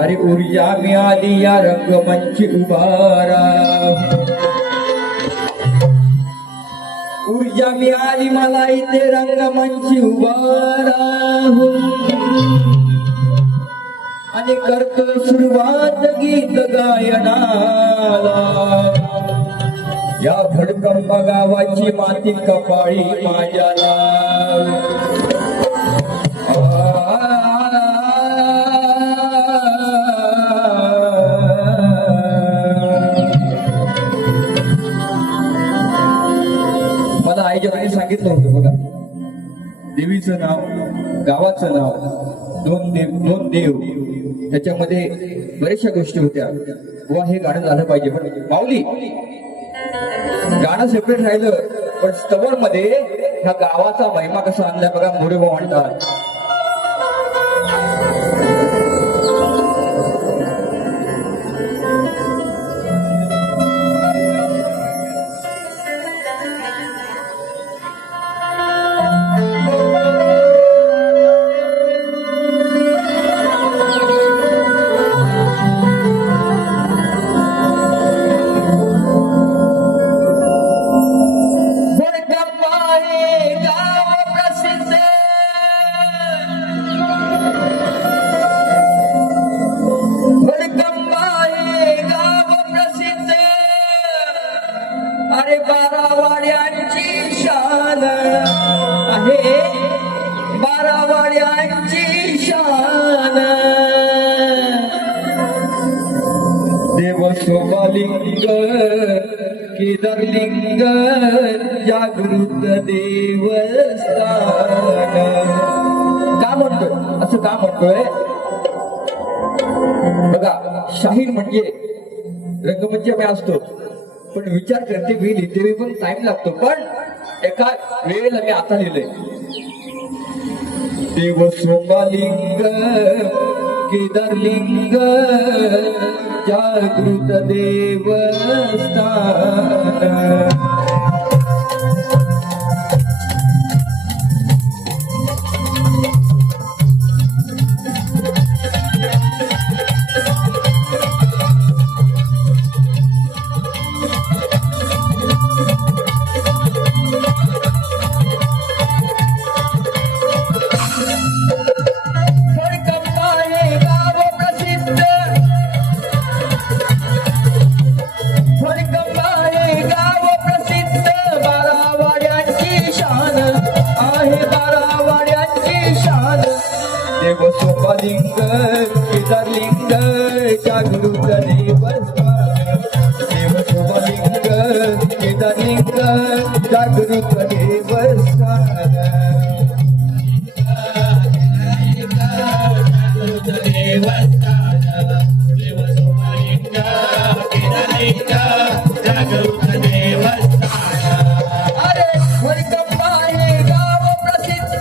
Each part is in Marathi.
अरे ऊर्जा मिळाली या रंगमंची उभारा, ऊर्जा मिळाली मला इथे रंगमंची उभारा, आणि करतो सुरुवात गीत गायनाला, या धडकंब गावाची माती कपाळी माझ्याला. आयोजकांनी सांगितलं होतं बघा, देवीचं नाव, गावाचं नाव, दोन देव, त्याच्यामध्ये बऱ्याचशा गोष्टी होत्या. वा हे गाणं झालं पाहिजे, पण माऊली गाणं सेपरेट राहिलं, पण स्तवन मध्ये ह्या गावाचा महिमा कसा आणलाय बघा. मोरेभाऊ म्हणतात, अरे बारावाड्यांची शान आहे, बारावाड्यांची शान. देव शोभालिंग केदारलिंग जागृत देवस्थान. का म्हणतोय असं, का म्हणतोय बघा. शाहीर म्हणजे रंगमंच मी असतो, पण विचार करते वेळ लिहिते वेळी पण टाइम लागतो, पण एका वेळेला मी आता लिहिलंय. देव शोभालिंग केदारलिंग जागृत देवस्थान. देव शोभालिंग केदारलिंग जागृत देवस्थान. देव शोभालिंग केदारलिंग जागृत देवस्थान. अरे वरकंबा हे गाव प्रसिद्ध,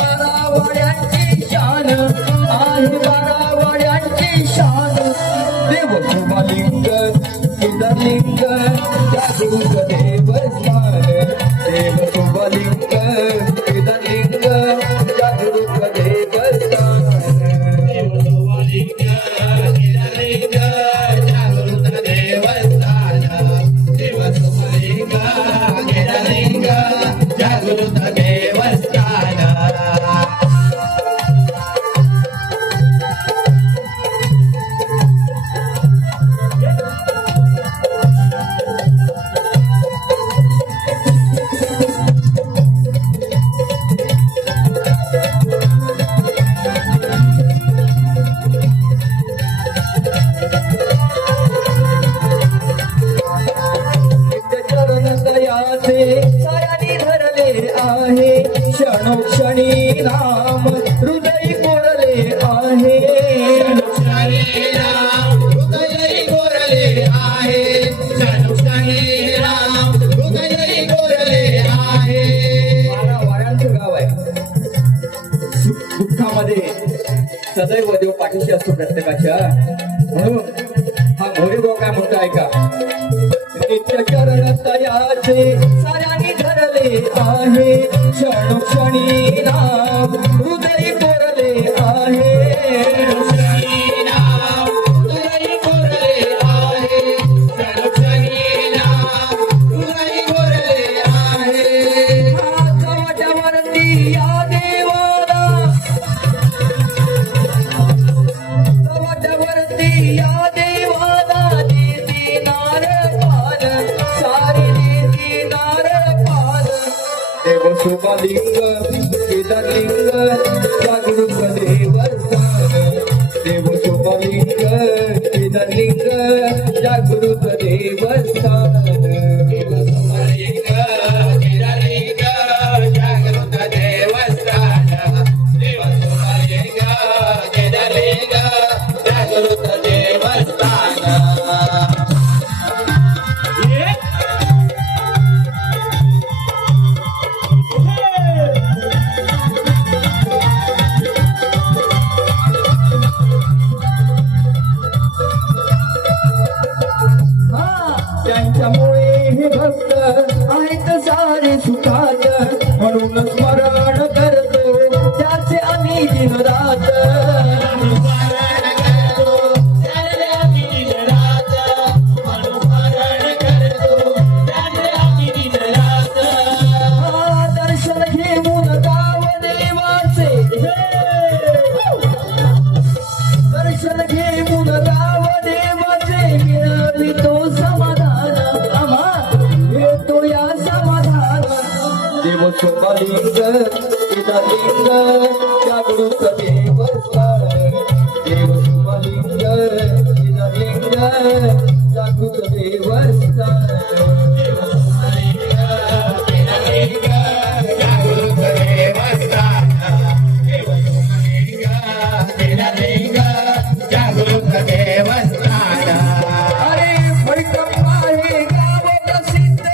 बारावाड्यांची शान आहे, बारावाड्यांची शान. देव शोभालिंग केदारलिंग जागृत देवस्थान. देव शोभालिंग केदारलिंग जागृत देवस्थान. देव शोभालिंग केदारलिंग जागृत देवस्थान. देव शोभालिंग केदारलिंग जागृत देवस्थान. सायानी धरले आहे, क्षणोक्षणी राम हृदय कोरले आहे. क्षणोक्षणी राम हृदय कोरले आहे, क्षणोक्षणी राम हृदय कोरले आहे. बारावाड्यांचं गाव आहे. दुःखामध्ये सदैव देव पाठीशी असतो प्रत्येकाच्या. म्हणून हा मोरेभाऊ काय म्हणतो ऐका. नित्य चरण तयाचे साऱ्यांनी धरले आहे, क्षणोक्षणी राम हृदय कोरले आहे. क्षणोक्षणी राम हृदय कोरले आहे, क्षणोक्षणी राम हृदय कोरले आहे. हातावरती या देवाला, हातावरती या देवाला देती नार पाल, सारी देती नार पाल. देव शोभालिंग केदारलिंग जागृत देवस्थान. देव शोभालिंग केदारलिंग जागृत देवस्थान देवसुमलिंग गिरलिंग जागृत देवस्थान देवसुमलिंग गिरलिंग जागृत देवस्थान त्यांच्यामुळे हे भक्त आहेत सारे सुखात म्हणून स्मरण करतो त्याचे आम्ही दिन रात स्मरण करतो त्याचे आम्ही दिन रात स्मरण करतो त्याचे आम्ही दिन रात दर्शन घेऊन गाव देवाचे दर्शन घेऊन गाव देवाचे मिळवितो समाधान आम्हा येतो या समाधान देव सोमालिंग केदारलिंग जागृत देवस्थान देव सोमालिंग केदारलिंग जागृत देवस्थान देवसुमलिंग गिरलिंग जागृत देवस्थान देवसुमलिंग गिरलिंग जागृत देवस्थान अरे फडकम आहे गाव प्रसिद्ध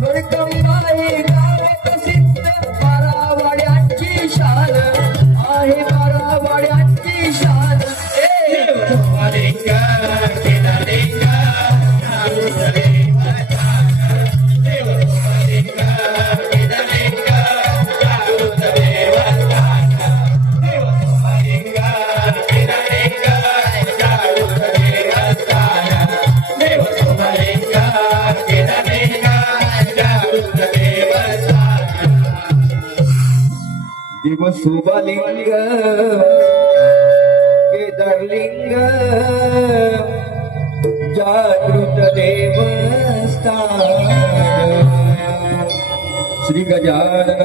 फडकम आहे गाव प्रसिद्ध बारावाड्याची शान आहे बारावाड्याची शान देवसुमलिंग गिरलिंग जागृत देवस्थान देवसुमलिंग गिरलिंग जागृत देवस्थान देवसुमलिंग गिरलिंग जागृत देवस्थान देवसुमलिंग गिरलिंग जागृत देवस्थान देव सोमालिंग केदारलिंग जागृत देवस्थान श्री गजानन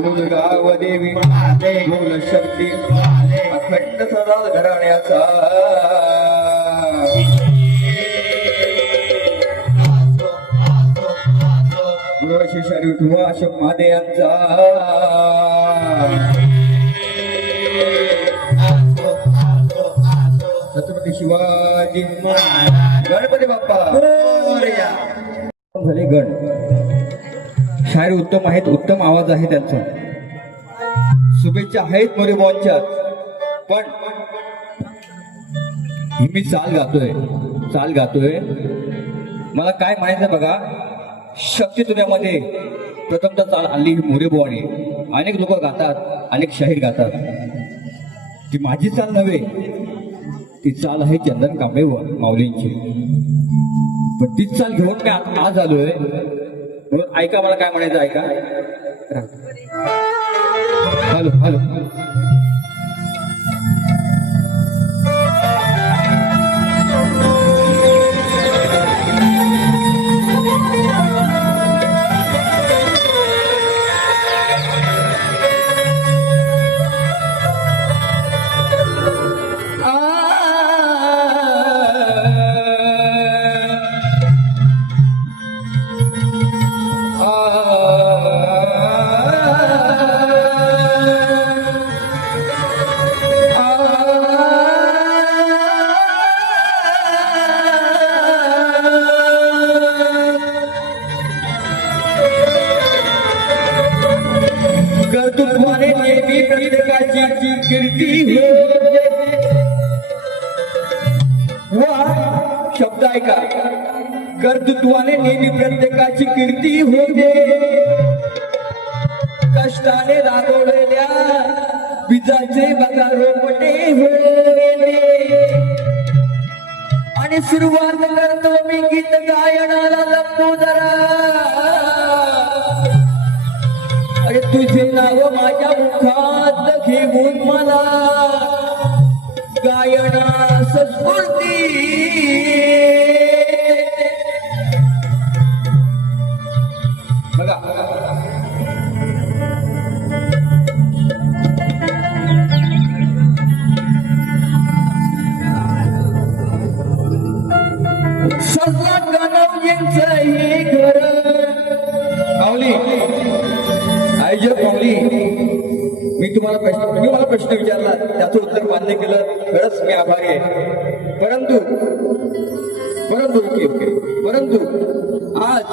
बोल गाव देवी बोल शक्ती अखंड सदा घराण्याचा गृहशेषारी उठवा अशोक महादे यांचा छत्रपती शिवाजी गणपती बाप्पा मोरया. झाले गण शायर उत्तम आहेत उत्तम आवाज आहे त्यांचा शुभेच्छा आहेत मोरे बॉनच्या पण ही मी चाल गातोय मला काय म्हणायचं बघा शक्ती तुझ्यामध्ये प्रथमतः चाल आणली ही मोरे बुवाने अनेक लोक गातात अनेक शाहीर गातात ती माझी चाल नव्हे ती चाल आहे चंदन कांबळे माऊलींची पण तीच चाल घेऊन मी आज आलोय म्हणून ऐका मला काय म्हणायचं ऐका हॅलो हॅलो कर्तृत्वाने नेहमी प्रत्येकाची कीर्ती वा शब्द ऐका कर्तृत्वाने नेहमी प्रत्येकाची कीर्ती होते कष्टाने राबवलेल्या बीजाचे बघा रोपटे होते आणि सुरुवात करतो मी गीत गायनाला लंबोदरा अरे तुझे नाव माझ्या मुखात घेऊन मला गायनास स्फूर्ती बघा माऊलींचं हे घर. माऊली, आई जग माऊली, तुम्ही मला प्रश्न विचारला, त्याचं उत्तर मान्य केलं, खरंच मी आभारी आहे. परंतु आज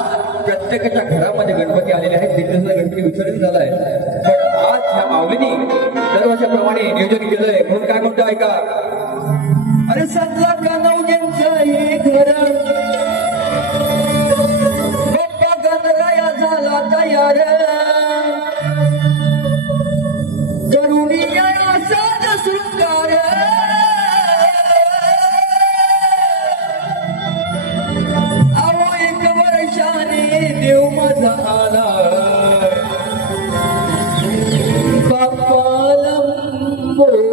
प्रत्येकाच्या घरामध्ये गणपती आलेले आहेत, दिवसाचा गणपती विसर्जन झालाय, पण आज ह्या माऊलीनी दरवर्षाप्रमाणे नियोजन केलंय, म्हणून काय म्हणतो ऐका. अरे सतला कानवजींचं हे घर. बाप्पा गणराया झाला तयार. करुणीया साज शृंगार. अहो एक वर्षाने देव माझा आला. बाप्पा लंबोदर.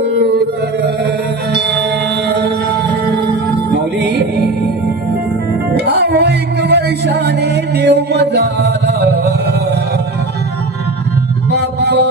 माऊली, अहो एक वर्षाने देव माझा आला. बाप्पा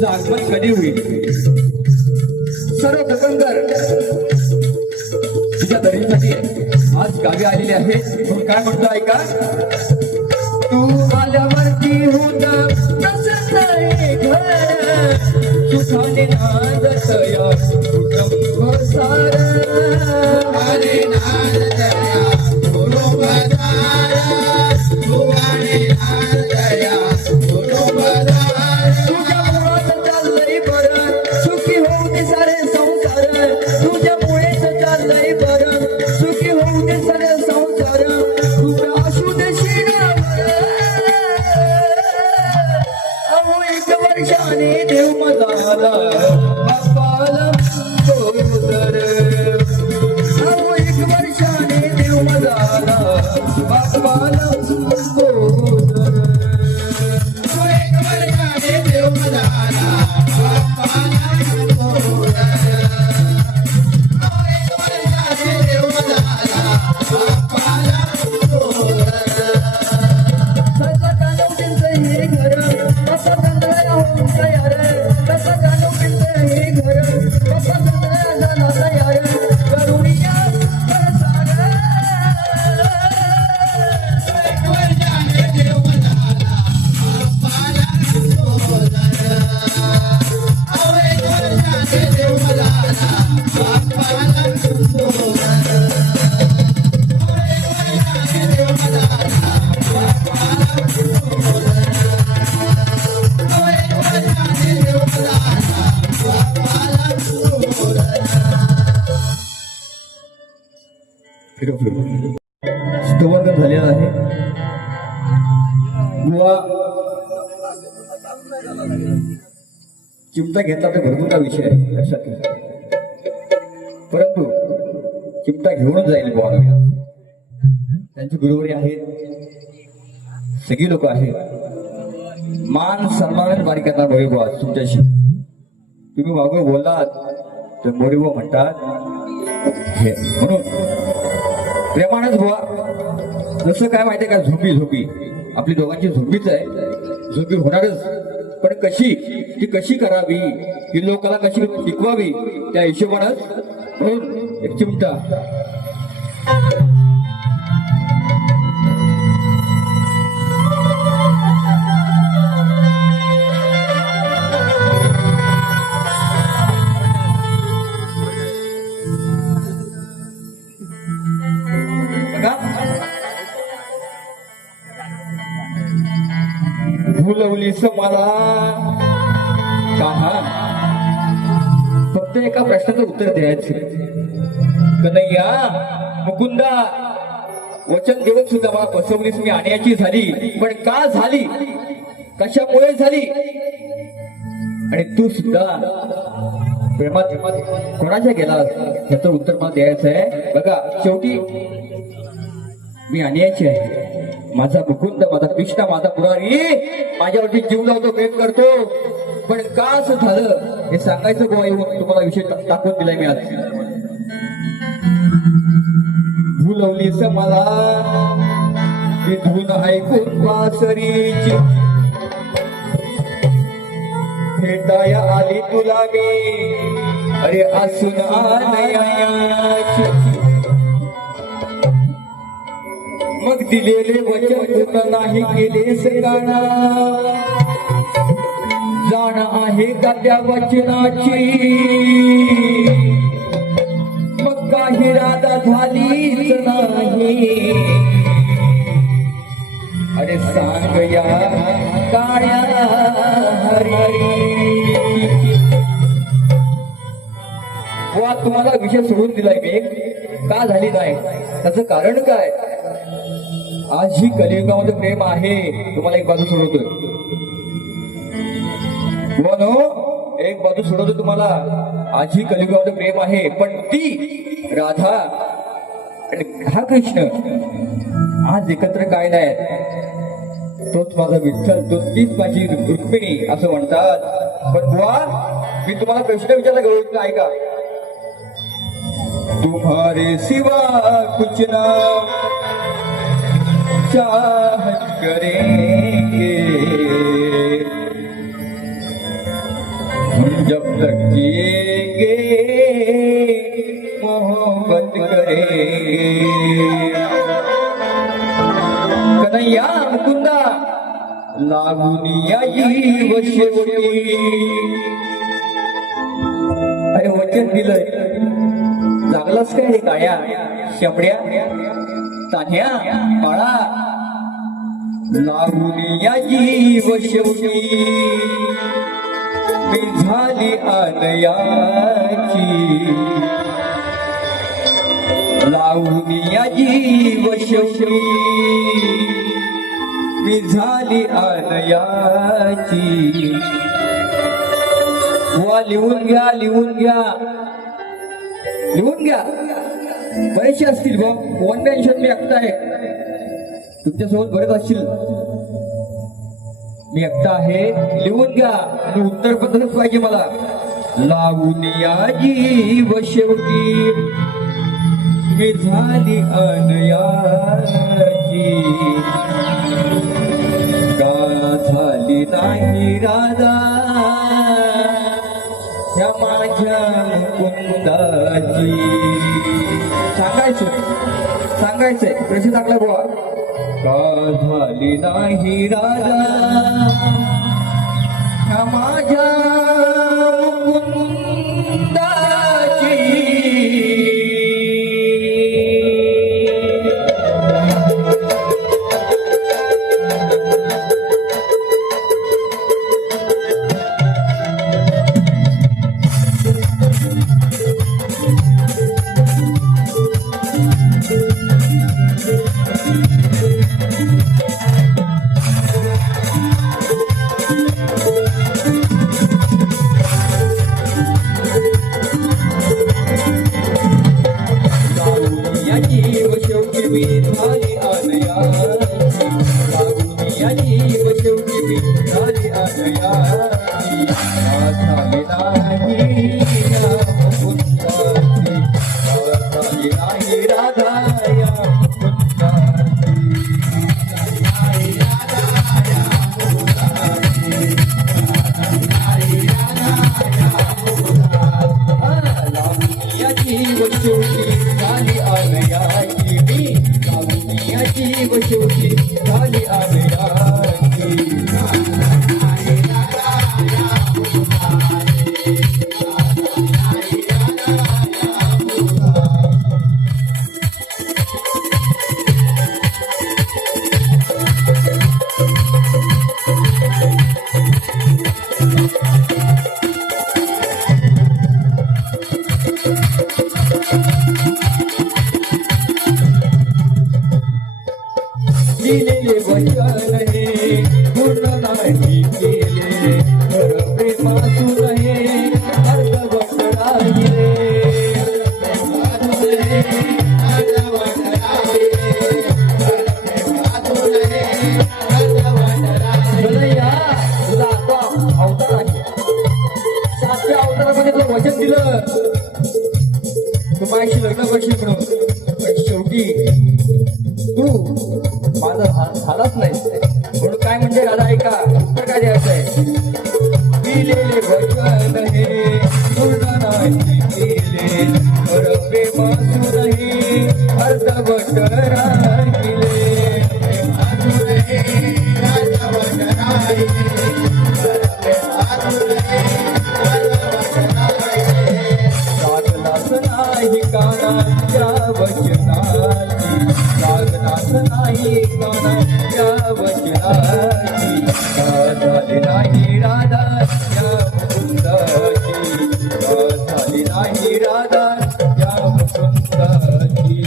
तुझं आगमन कधी होईल? सर्व भगंकर तुझ्या दर्शनासाठी आज गावी आलेले आहेत. म्हणून काय म्हणतो ऐका. तू आल्यावरती होत प्रसन्न हे घर, सुखाने नांदत या कुटुंब सार. हरे नारदया गुरुबदार, सुवाणे नारदया गुरुबदार. तुझ्या मुळात चाललंय बरं, सुखी होऊ दे सारे संसार. तुझ्या मुळेच चाललंय बरं, सुखी होऊ दे सारे संसार. तुझ्या असू दे शिरावर, अहो एक वर्षाने देव मजाला बापाला गोदर. अहो एक वर्षाने देव मजाला बापाला गोदर. एक वर्षाने देव मदाला बाप्पाला गोदर. एक वर्षाने देव मदाला बाप्पाला गोदर. कसं कानोकींचं हे घर, कसं गंधळ्या होऊन तयार. कसं कानोकींचं हे घर, कसं गंधळ्या झाला तयार. करुणिया परसार. एक वर्षाने देव मदाला बाप्पाला गोदर. एक वर्षाने देव मदाला बाप्पाला गोदर. एक वर्षाने देव मदाला बाप्पाला गोदर. एक वर्षाने देव मदाला बाप्पाला गोदर. स्तवंदन झालेलं आहे. बुवा चिमटा घेतला तर भरपूर विषय आहे, लक्षात घ्या. परंतु चिमटा घेऊनच जाईल बुवा. त्यांची बरोबरी आहेत, सगळी लोक आहेत. मान सन्मान बारीक करता मोरे बुवा तुमच्याशी. तुम्ही मागं बोललात तर मोरे बुवा म्हणतात हे. म्हणून प्रेमानच बुवा, जसं काय माहितीये का, झोपी झोपी आपली दोघांची झोपीच आहे. झोपी होणारच, पण कशी ती कशी करावी, ही लोकांना कशी शिकवावी, त्या हिशोबानंच. म्हणून एक चिमटा. बघा, भुलवलीस मला का. फक्त एका प्रश्नाचं उत्तर द्यायचं. कन्हैया मुकुंदा, वचन देऊन सुद्धा मला फसवलीस. मी आणण्याची झाली, पण का झाली, कशामुळे झाली. आणि तू सुद्धा प्रेमात कोणाच्या गेला, याचं उत्तर मला द्यायचं आहे. बघा, शेवटी मी आणण्याची आहे. माझा मुकुंद, माझा कृष्णा, माझा मुरारी माझ्यावरती जीव लावतो, प्रेम करतो, पण का असं झालं हे सांगायचं गोवा येऊन तुम्हाला विषय टाकून दिलाय मी आज. भुलवलीस मला ती धून ऐकून बासरीची, भेटाया आली तुला मी अरे असून आनयाची. मग दिलेले वचन पूर्ण नाही केलेस गाणा, जाण आहे का त्या वचनाची. मग काही राधा झालीच नाही, अरे सांग या काळ्या हरी. वा तुम्हाला विषय सोडून दिलाय मी, का झाली नाही त्याचं कारण काय. आज ही कलियुगामध्ये प्रेम आहे, तुम्हाला एक बाजू सोडवतोय. एक बाजू सोडवतो तुम्हाला. आज ही कलियुगामध्ये प्रेम आहे, पण ती राधा आणि हा कृष्ण आज एकत्र काय नाही. तोच माझा विठ्ठल, तीच माझी रुक्मिणी असं म्हणतात. पण बुवा, मी तुम्हाला प्रश्न विचारला गरज नाही का. तुम्हारे सिवा कुछ ना चाहत करेंगे, लावूनिया जीव शेवटी. अरे वचन दिलंय, लागलास काय रे काळ्या शेपड्या तान्ह्या बाळा. लावूनिया जीव शेवटी मी झाली आनयाची. लावूनिया जीव शेवटी मी झाली आनयाची. वा लिहून घ्या, लिहून घ्या, लिहून घ्या. बरेचसे असतील बघ, वन टेन्शन मी एकटा आहे, तुमच्यासोबत बरेच असतील. मी एकटा आहे, लिहून घ्या आणि उत्तर पत्रच पाहिजे मला. लावूनिया जीव शेवटी मी झाली अनयाची. का झाली नाही राधा ह्या माझ्या मुकुंदाची. सांगायचंय प्रश्न टाकला बुवा. का झाली नाही राधा ह्या माझ्या मुकुंदाची. जीव शेवटी मी झाली आनयाची. लावूनिया जीव शेवटी मी झाली आनयाची. झाली नाही या मुकुंदाची. झाली नाही राधा या मुकुंदाची. लावूनिया जीव शेवटी झाली आनयाची. मी लावूनिया जीव शेवटी झाली आनयाची. दिलेले वचन हे पूर्ण नाही केले. खरं प्रेमातून हे अर्धवट राहिले. कन्हैया, तुला आता अवतार आहे. 7व्या अवतारामध्ये तुला वचन दिलं तू माझ्याशी लग्न करशील म्हणून. पण शेवटी तू माझा झालाच नाही म्हणून काय म्हणजे राधा ऐका, उत्तर काय द्यायचंय. दिलेले वचन हे पूर्ण नाही केले. खरं प्रेमातून हे अर्धवट राहिले. लागलाच नाही कानाच्या वचनाची. लागलाच नाही कानाच्या वचनाची. का झाली नाही राधा या मुकुंदाची. का झाली नाही राधा या मुकुंदाची.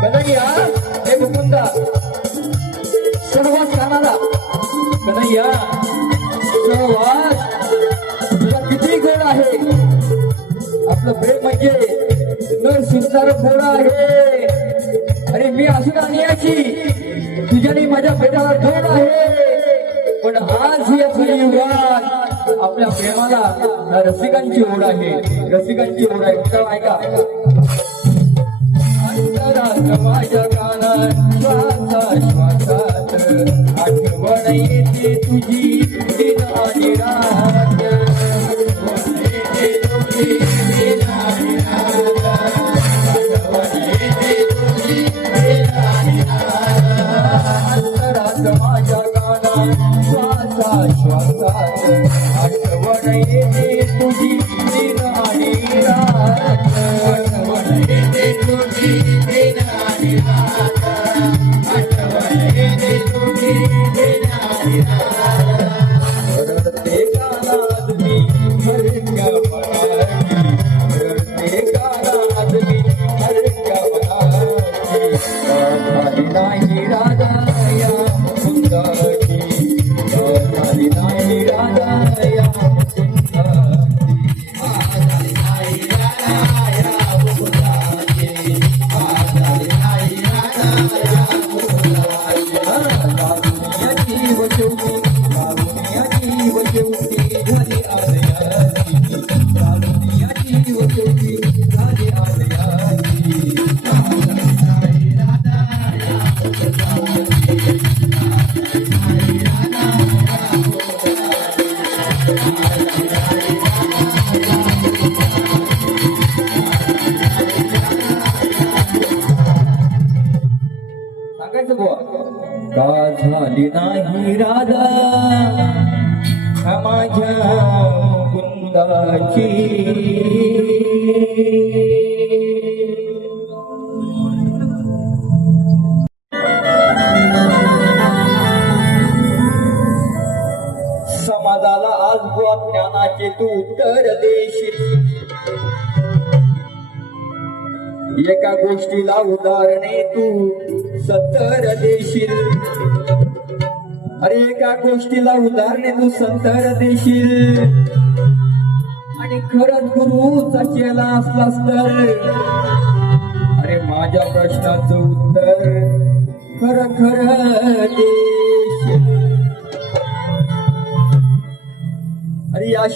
कन्हैया हे मुकुंदा सहवास खाणारा. कन्हैया सहवास तुझा किती गोड आहे. आपलं प्रेम म्हणजे न सुंदर गोड आहे. अरे मी असून आणण्याची तुझ्याने माझ्या पेटाला जोड आहे. पण आज या युगात आपल्या प्रेमाला रसिकांची ओढ आहे, रसिकांची ओढ आहे. मित्रांनो ऐका. अंतरात माझ्या कानात श्वासा श्वासात आठवण येते तुझी दिन आणि रात. आठवण येते तुझी दिन आणि रात. आठवण येते तुझी दिन आणि रात. अंतरात माझ्या कानात श्वासा श्वासात आठवण येते तुझी दिन आणि रात. आठवण येते तुझी दिन आणि रात. आठवण येते तुझी दिन आणि रात. रडते कानात मी हरक्या मनाची. रडते कानात मी हरक्या मनाची. झाली नाही राधा या मुकुंदाची. झाली नाही राधा या मुकुंदाची. झाली नाही राधा या मुकुंदाची. झाली नाही राधा या मुकुंदाची. लागुनियाची वशेवटी, लागुनियाची वशेवटी झाली आलयाची. लागुनियाची वशेवटी झाली आलयाची. झाली नाही राधा या मुकुंदाची. झाली नाही राधा सांगायचं बुवा. का झाली नाही राधा हा माझ्या मुकुंदाची. समाजाला आज बुवा ज्ञानाचे तू उत्तर देशील. एका गोष्टीला उदाहरणे तू 70 देशील. अरे एका गोष्टीला उदाहरणे तू 70 देशील. आणि खरंच गुरुचा चेला असलास तर अरे माझ्या प्रश्नाचं उत्तर खरं खरं देशील. अरे या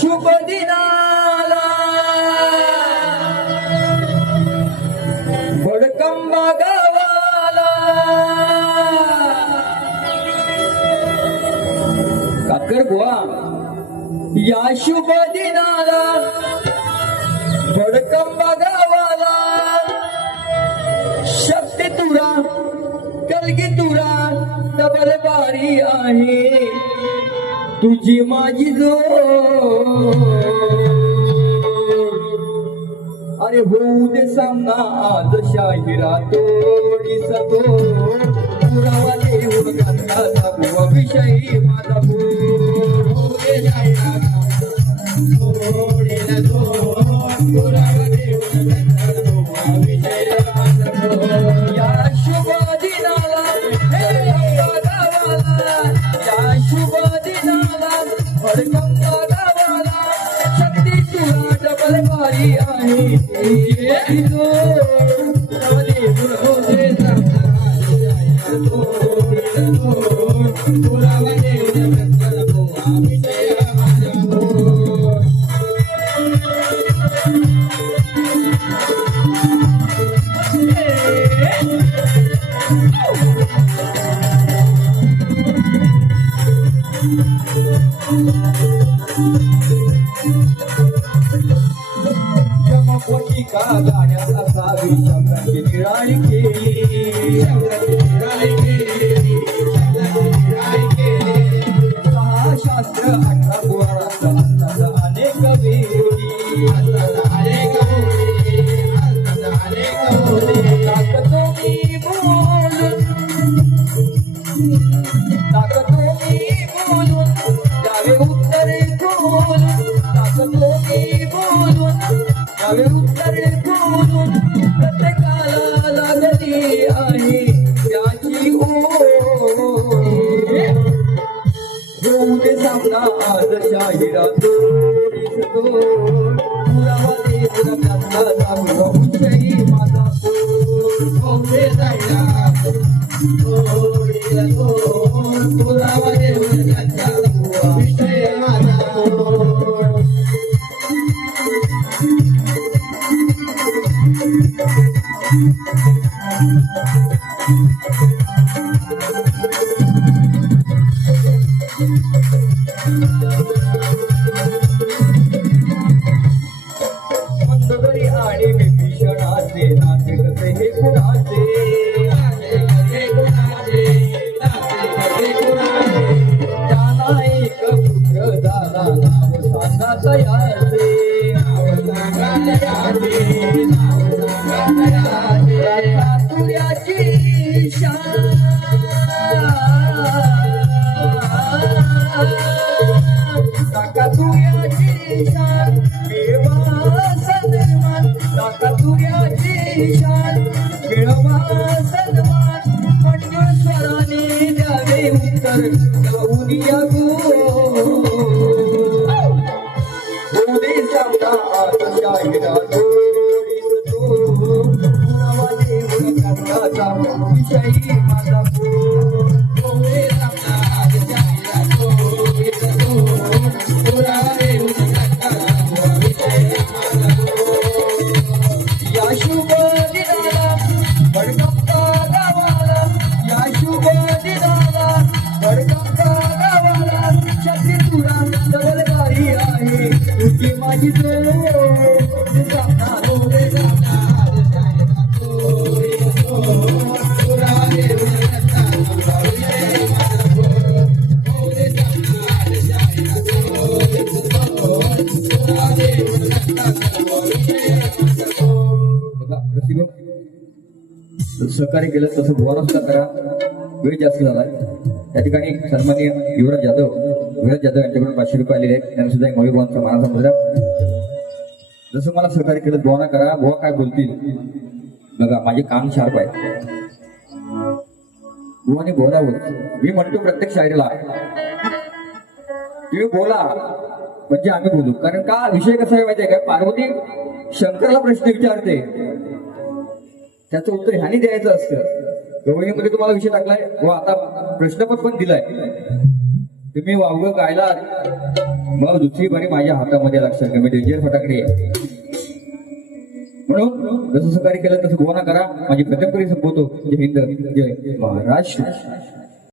शुभ दिनाला बडकंबा गावाला काकर बुवा. या शुभ दिनाला बडकंबा गावाला शक्ती तुरा कलगी तुरा डबल बारी आहे तुझी माझी जोड. अरे होऊ दे सामना आज शाहिरा तोडी सतो. पुरावा देऊन घातला बुवा विषयी माझा बोल. होऊ दे शाहिरा तोडीला तोड. पुरावा देऊन घातला बुवा विषयी माझा बोल. या शुभ दिनाला हे अंबा गावाला. या शुभ दिनाला भडकंबा गावाला शक्ती तुला डबल बारी आहे. जमपोटी का गाण्यात असावी शब्दाची निराळी केली. सहा शास्त्र 18 पुराणाचा अंदाज अनेक वेळी. टाकतो मी बोलून द्यावे उत्तरे खोलून. टाकतो मी बोलून द्यावे उत्तरे खोलून. प्रत्येकाला लागली आहे त्याची ओढ. होऊ दे सामना आज शाहिरा तोडीस तोड. पुरावा देऊन घातला जाऊन विषयी माझा बोल. होऊ दे शाहिरा तोडीला तोड. पुरावा देऊन घातला मंदगरी आणि विभीषणाचे नाते कसे हे कुणाचे त्याला एक पुत्र झाला नाव सांगा तयाचे तुऱ्याची शान काका तुऱ्याची शान मिळवा सन्मान काका तुऱ्याची शान मिळवा सन्मान मंजुळेश्वराने द्यावे उत्तर गौनिया गोडी सावता आतशा हिरा जोडीस तो पुरावा देऊन कर्णाचा विषयी माझा गोडी सावता आतशा हिरा जोडीस तो पुरावा देऊन कर्णाचा विषयी या शुभ दिनाला भडकमता गावाला या शुभ दिनाला भडकमता गावाला शक्ती तुरा जगलकारी आहे तुझी माझी सहकार्य केलं तसं भुवाना सुद्धा करा. वेळ जास्त झालाय. त्या ठिकाणी सन्माननीय युवराज जाधव यांच्याकडून 500 रुपये आलेले आहेत. त्यांना सुद्धा एक मयूर भुवांचा मानाचा मुद्रा. जसं मला सहकार्य केलं भुवाना करा. भुवा काय बोलतील बघा, माझे कान शार्प आहे. भुवाने बोलावं. मी म्हणतो प्रत्येक शायरीला तुम्ही बोला म्हणजे आम्ही बोलू. कारण का विषय कसा आहे माहितीये का, पार्वती शंकरला प्रश्न विचारते, त्याचं उत्तर ह्यानी द्यायचं असतं. गवळीमध्ये तुम्हाला विषय टाकलाय व आता प्रश्न पण दिलाय. तुम्ही वावगं गायला मग दुसरी बारी माझ्या हातामध्ये लक्षात घ्या, मी डेंजर फटाकडे आहे. म्हणून जसं सहकार्य केलं तसं गोवाना करा. माझी प्रथम करी संपवतो. जय हिंद, जय महाराष्ट्र.